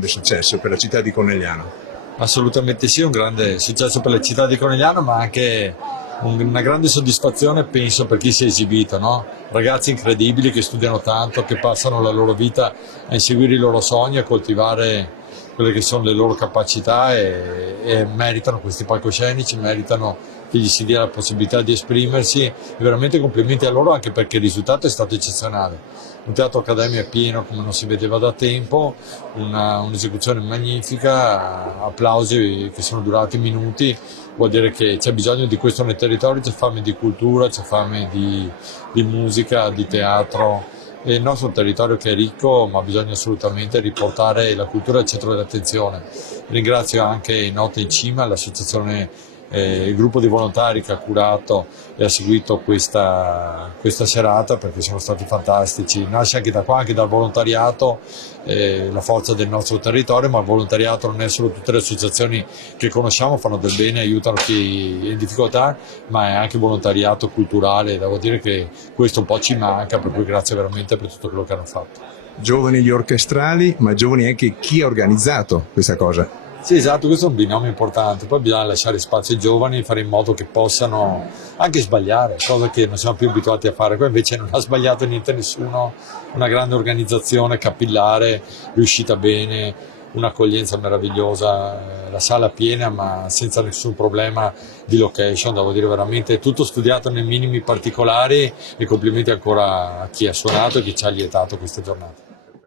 grande successo per la città di Conegliano. Assolutamente sì, un grande successo per la città di Conegliano, ma anche una grande soddisfazione, penso, per chi si è esibito, no? Ragazzi incredibili che studiano tanto, che passano la loro vita a inseguire i loro sogni, a coltivare quelle che sono le loro capacità e meritano questi palcoscenici, meritano che gli si dia la possibilità di esprimersi e veramente complimenti a loro anche perché il risultato è stato eccezionale. Un teatro accademia pieno come non si vedeva da tempo, un'esecuzione magnifica, applausi che sono durati minuti, vuol dire che c'è bisogno di questo nel territorio, c'è fame di cultura, c'è fame di musica, di teatro. E il nostro territorio che è ricco, ma bisogna assolutamente riportare la cultura al centro dell'attenzione. Ringrazio anche Notte in Cima, l'associazione, il gruppo di volontari che ha curato e ha seguito questa serata perché sono stati fantastici. Nasce anche da qua, anche dal volontariato, la forza del nostro territorio, ma il volontariato non è solo tutte le associazioni che conosciamo, fanno del bene, aiutano chi è in difficoltà, ma è anche volontariato culturale. Devo dire che questo un po' ci manca, per cui grazie veramente per tutto quello che hanno fatto. Giovani gli orchestrali, ma giovani anche chi ha organizzato questa cosa. Sì, esatto, questo è un binomio importante, poi bisogna lasciare spazio ai giovani, fare in modo che possano anche sbagliare, cosa che non siamo più abituati a fare. Qua invece non ha sbagliato niente nessuno, una grande organizzazione capillare, riuscita bene, un'accoglienza meravigliosa, la sala piena ma senza nessun problema di location, devo dire veramente tutto studiato nei minimi particolari e complimenti ancora a chi ha suonato e chi ci ha lietato queste giornate.